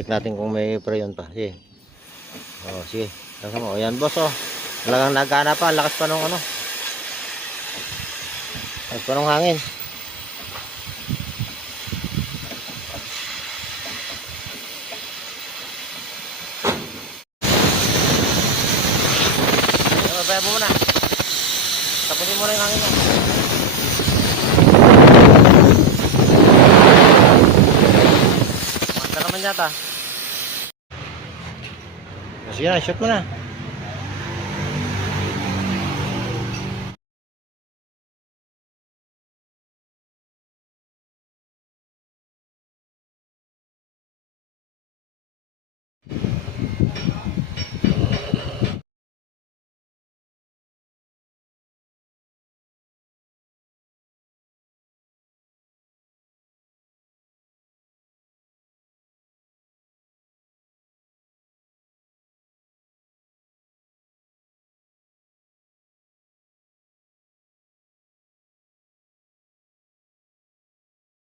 Check natin kung may preyon pa. Sige. Oh, sige. Tama mo. Ayan, boss, oh. Talagang nagana pa. Lakas pa nung ano. Lakas pa nung hangin. Babayan mo muna. Tapusin mo na yung hangin mo. Manta naman yata. Sige na, shoot mo na.